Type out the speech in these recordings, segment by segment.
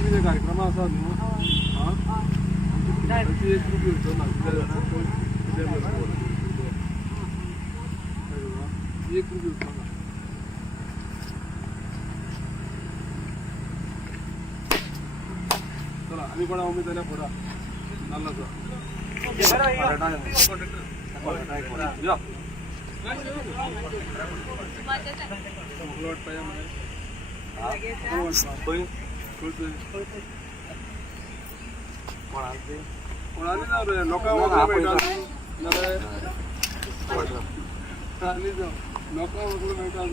कितें कार्यक्रम आसा न्हू आमची एक ग्रूप येवचो ना कितें जाणां एक ग्रूप येवचो ना चला आनी कोणा उमेद जाल्यार पडा नाल्ला या कोणाली ना रे लोकां वगैरे मेळटा नाल्यार लोकां वगैरे मेळटा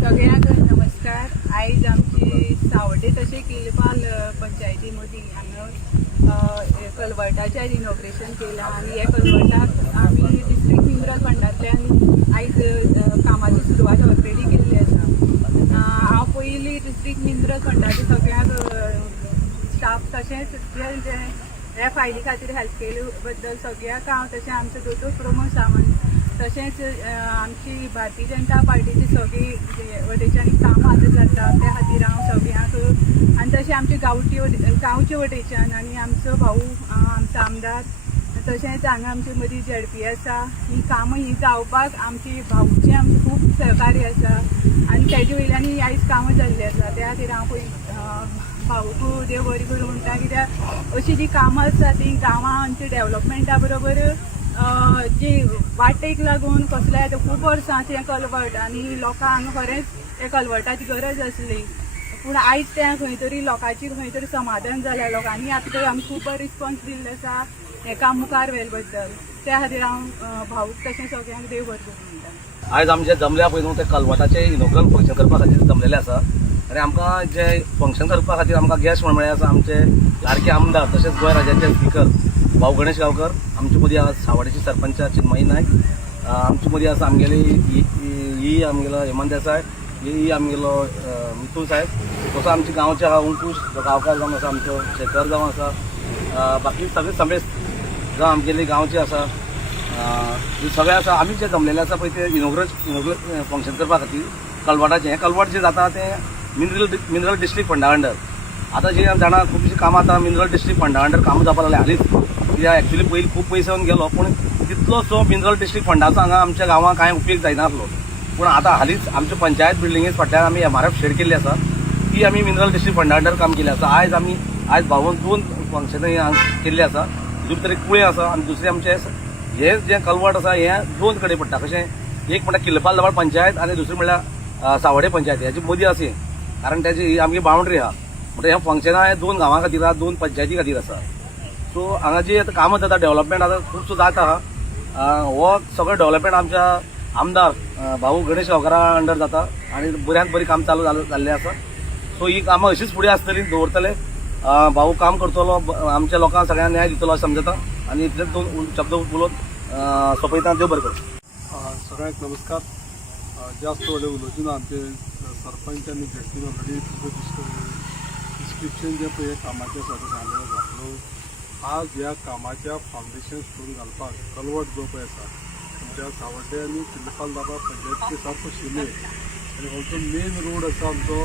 सगळ्यांक नमस्कार. आयज आमची सावड्डे तशें किल्लपाल पंचायती मदीं हांगा कलवटाचें इनॉग्रेशन केलां आनी हे कलवटाक आमी डिस्ट्रिक्ट मिनरल फंडांतल्यान आयज कामाची सुरवात ऑलरेडी केल्ली आसा. हांव पयलीं डिस्ट्रिक्ट मिनरल फंडाचे सगळ्यांक स्टाफ तशेंच जे ह्या फायली खातीर हेल्प केले बद्दल सगळ्यांक हांव तशें आमचो दोतोर प्रमोद सावंत तशेंच आमची भारतीय जनता पार्टीची सगळी वटेच्यान कामां आतां जाता त्या खातीर हांव सगळ्यांक आनी तशें आमचे गांवचे वटेच्यान आनी आमचो भाऊ आमचो आमदार तशेंच हांगा आमचे मदीं झेडपी आसा ही कामां ही जावपाक आमची भाऊचें आमचें खूब सहकार्य आसा आनी तेजे वयल्यान ही आयज कामां जाल्ली आसा. त्या खातीर हांव भाऊक देव बरी करूं म्हणटा कित्याक अशीं जीं कामां आसा तीं गांवां आमच्या डेवलॉपमेंटा बरोबर जी वाटेक लागून कसलें आतां खूब वर्सांचें कलवट आनी लोकांक हांगा खरेंच हे कलवटाची गरज आसली पूण आयज तें खंय तरी लोकांची खंय तरी समाधान जाल्या. लोकांनी आतां आमकां खूब बरो रिस्पॉन्स दिल्लो आसा हें काम मुखार व्हेले बद्दल. त्या खातीर हांव भाऊक तशें सगळ्यांक देव बरें करूं म्हणटा. आयज आमचें जमल्या पळय न्हू तें कलवटाचें इनॉग्रल फंक्शन करपा खातीर जमलेलें आसा आनी आमकां जें फंक्शन करपा खातीर आमकां गॅस्ट म्हण मेळ्ळे आसा आमचे लाडके आमदार तशेंच गोंय राज्याचे स्पिकर भाऊ गणेश गांवकर, आमचे मदीं आसा सावड्डेची सरपंच चिन्मयी नायक, आमचे मदीं आसा आमगेली ही आमगेलो हेमंत देसाय, ही आमगेलो मितूल साहेब, तसो आमचे गांवचे आहा अंकुश गांवकार जावन आसा, आमचो शेखर जावन आसा, बाकी सगळे समेस्त जावं आमगेली गांवचे आसा सगळे आसा. आमी जे जमलेले आसा पळय ते इनॉग्रल फंक्शन करपा खातीर कलवटाचें हें कलवट जें जाता तें मिनरल डिस्ट्रिक्ट फंडा अंडर. आतां जी जाणा खुबशीं कामां आतां मिनरल डिस्ट्रिक्ट फंडा अंडर कामां जावपाक लागलीं हालींच. कित्याक एक्चुली पयलीं खूब पयस येवन गेलो पूण तितलोसो मिनरल डिस्ट्रिक्ट फंडाचो हांगा आमच्या गांवांक कांय उपयोग जायनासलो पूण आतां हालींच आमच्या पंचायत बिल्डिंगे फाटल्यान आमी MRF शेड केल्ली आसा ती आमी मिनरल डिस्ट्रिक्ट फंडा अंडर काम केलें आसा. आयज भावान 2 फंक्शनां केल्लीं आसा. तितून तरी कुळें आसा आनी दुसरें आमचें हें जें कलवट आसा हें 2 कडेन पडटा. कशें एक म्हणल्यार किल्लपाल दाबाळ पंचायत आनी दुसरें म्हणल्यार सावड्डे पंचायत हेजे मदीं आसा कारण तेजी ही आमची बाउंड्री आहा. म्हणटा हें फंक्शनां हें 2 गांवां खातीर आसा 2 पंचायती खातीर आसा. सो हांगा जी आतां कामां जाता डेव्हलपमेंट आतां खुबसो जाता हो सगळो डेव्हलपमेंट आमच्या आमदार भाऊ गणेश गांवकारा अंडर जाता आनी बऱ्यांत बरी काम चालू जाल्लें आसा. सो ही कामां अशीच फुडें आसतलीं दवरतले. भाऊ काम करतलो आमच्या लोकांक सगळ्यांक न्याय दितलो अशें समजता आनी इतलेच 2 शब्द उलोवन सोंपयता. देव बरें करूं. सगळ्यांक नमस्कार. जास्त व्हडलें उलोवचें ना. आमचे सरपंच आनी झेडपीन ऑलरेडी डिस्क्रिप्शन जें पळय कामाचें आसा तें सांगलेलें आसा. आज ह्या कामाच्या फावंडेशन स्टोन घालपाक कलवट जो पळय आसा आमच्या सावड्डे आनी किल्लपाल दाबा पंचायतीचे सारको शिमे आनी हो जो मेन रोड आसा आमचो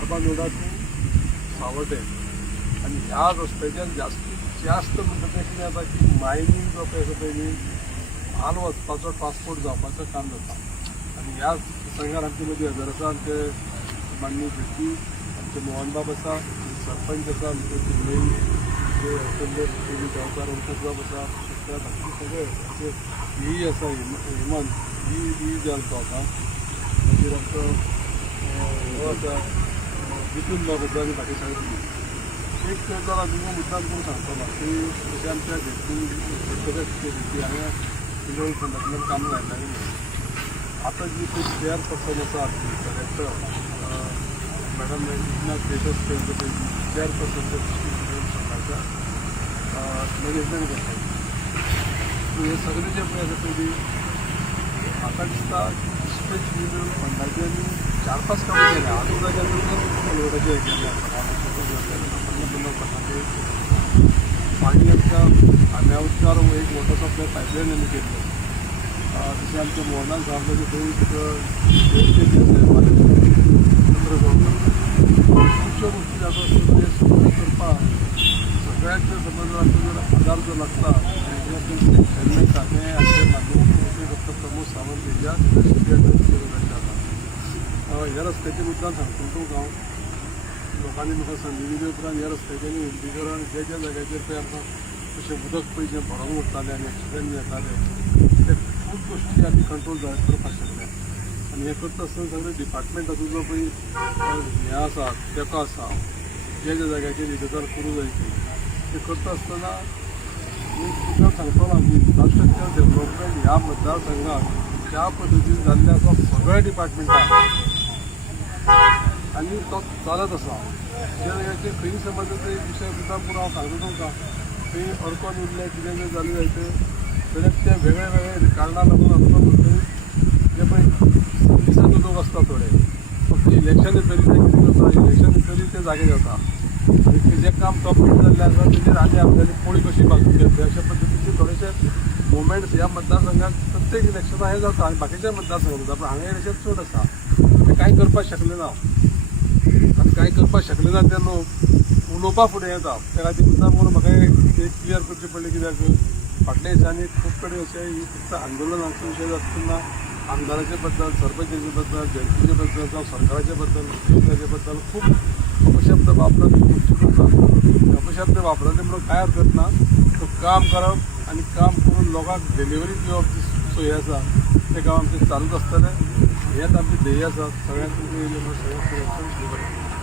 आर्बानोडा टू सावड्डे आनी ह्या रस्त्याच्यान जास्तीत जास्त म्हणटा तें कितें जाता की मायनींग जो पळय आसा पळय न्ही हाल वचपाचो ट्रान्सपोर्ट जावपाचें काम जाता. आनी ह्या प्रसंगार आमचे मदीं हजर आसा आमचे माननीय झेडपी आमचे मोहनबाब आसा, सरपंच आसा आमचे चिन्मयी गांवकार अंकुश आसा, बाकी सगळे आमचे ही आसा हेमंत ही जे आमचो आसा मागीर आमचो हो आसा वितून बाब आसा आनी बाकी सगळे एक जरा तुमकां मुद्दाम करून सांगतलो की जशें आमच्या झेडपी हांगा मिनरल फंडातल्यान काम लायलेलें न्हू. आतां जी पळय चेअरपर्सन आसा डायरेक्टर मॅडम एकनाथ देशच पळय चेअरपर्सन त्या मिनरल फंडाच्या मॅनेजमेंट करता. हे सगळे जे पळय आसा पळय म्हाका दिसता डिस्ट्रिक्ट मिनरल फंडाचे आमी 4-5 कामां केल्या. आजून जाग्यार कलवटाचे हे केल्लें आसा पाणी आमच्या आम्या उदकार एक वॉटर सप्लाय पायपलायन आमी केल्ले. जशें आमच्या मोहनान सांगलें की खुबश्यो गोष्टी जाता आसतना ते सगळें करपाक सगळ्याक समज आमकां जर आदार जो लागता हेल्मेट तें आमचे माध्यमांतल्यान डॉक्टर प्रमोद सावंत हेज्या जाता. ह्या रस्त्याचे मुद्दाम सांगता तुमकां हांव लोकांनी म्हाका संदी दिले उपरांत ह्या रस्त्याचें उद्दीकरण ज्या ज्या जाग्याचेर पळय आमकां अशें उदक पळय जें भरोन उरतालें आनी एक्सिडेंट जाताले ते खूब गोश्टी आमी कंट्रोल करपाक शकले. आनी हें करता आसतना सगळे डिपार्टमेंटाचो जो पळय हें आसा तेको आसा ज्या ज्या जाग्याचेर निदकार करूं जाय ते करता आसतना मुद्दाम सांगतलो आमी इन्फ्रास्ट्रक्चर डेव्हलपमेंट ह्या मतदारसंघात ज्या पद्दतीन जाल्लें आसा सगळ्या डिपार्टमेंटान आनी तो चालत आसा. ज्या जाग्याचेर खंय समज एक विशय सुद्दां पुरो हांव सांगता तुमकां खंय अडकोन उरलें कितें जर जालें जायते जाल्यार ते वेगळे वेगळे कारणां लागून अडकोन उरले. जे पळय सर्विसाचे लोक आसता थोडे फक्त इलेक्शन येतरी ते कितें करता इलेक्शन येतरी ते जागे जाता आनी तेजें काम कंप्लीट जाल्लें आसा तेजेर आनी आपल्याली पोळी कशी बाजून घेतली अशा पद्दतीचे थोडेशे मुवमेंट्स ह्या मतदारसंघात प्रत्येक इलेक्शनां हें जाता आनी बाकीच्या मतदारसंघात जाता. पूण हांगा इलेक्शन चड आसा ते कांय करपाक शकले ना आनी कांय करपाक शकले ना ते लोक उलोवपा फुडें येता. त्या खातीर मुद्दाम म्हणून म्हाका एक क्लियर करचें पडलें कित्याक फाटल्या दिसांनी खूब कडेन अशें ही फक्त आंदोलनाचो विशय जातना आमदाराचे बद्दल सरपंचाचे बद्दल जनतेचे बद्दल जावं सरकाराचे बद्दल मुख्यमंत्र्याचे बद्दल खूब अपशब्द वापरप करता. अपशब्द वापरले म्हणून कांय हरकत ना. तो काम करप आनी काम करून लोकांक डिलिव्हरी दिवप जी सोय आसा तें काम आमचें चालूच आसतलें. हेंच आमचें ध्येय आसा. सगळ्यांक तुमचें सगळ्यांक